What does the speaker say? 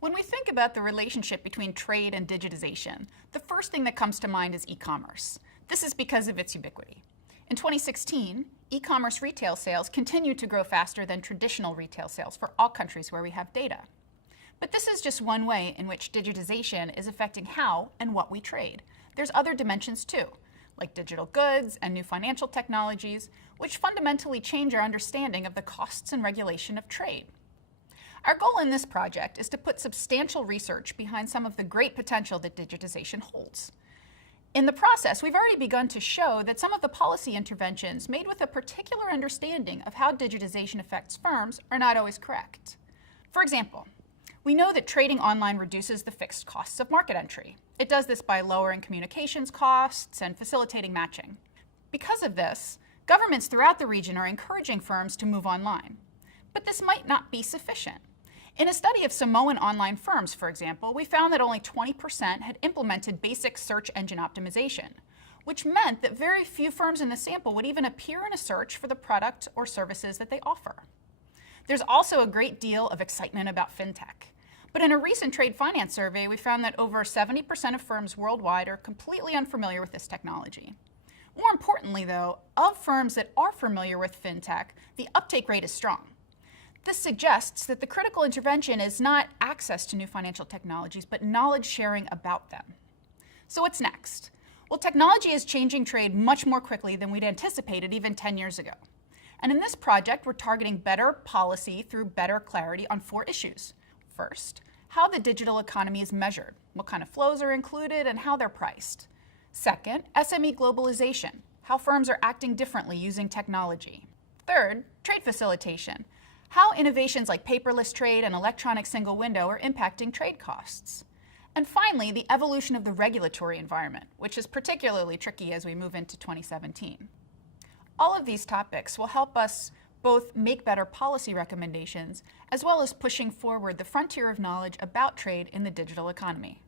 When we think about the relationship between trade and digitization, the first thing that comes to mind is e-commerce. This is because of its ubiquity. In 2016, e-commerce retail sales continued to grow faster than traditional retail sales for all countries where we have data. But this is just one way in which digitization is affecting how and what we trade. There's other dimensions too, like digital goods and new financial technologies, which fundamentally change our understanding of the costs and regulation of trade. Our goal in this project is to put substantial research behind some of the great potential that digitization holds. In the process, we've already begun to show that some of the policy interventions made with a particular understanding of how digitization affects firms are not always correct. For example, we know that trading online reduces the fixed costs of market entry. It does this by lowering communications costs and facilitating matching. Because of this, governments throughout the region are encouraging firms to move online. But this might not be sufficient. In a study of Samoan online firms, for example, we found that only 20% had implemented basic search engine optimization, which meant that very few firms in the sample would even appear in a search for the product or services that they offer. There's also a great deal of excitement about fintech. But in a recent trade finance survey, we found that over 70% of firms worldwide are completely unfamiliar with this technology. More importantly, though, of firms that are familiar with fintech, the uptake rate is strong. This suggests that the critical intervention is not access to new financial technologies, but knowledge sharing about them. So what's next? Well, technology is changing trade much more quickly than we'd anticipated even 10 years ago. And in this project, we're targeting better policy through better clarity on 4 issues. First, how the digital economy is measured, what kind of flows are included, and how they're priced. Second, SME globalization, how firms are acting differently using technology. Third, trade facilitation, how innovations like paperless trade and electronic single window are impacting trade costs. And finally, the evolution of the regulatory environment, which is particularly tricky as we move into 2017. All of these topics will help us both make better policy recommendations, as well as pushing forward the frontier of knowledge about trade in the digital economy.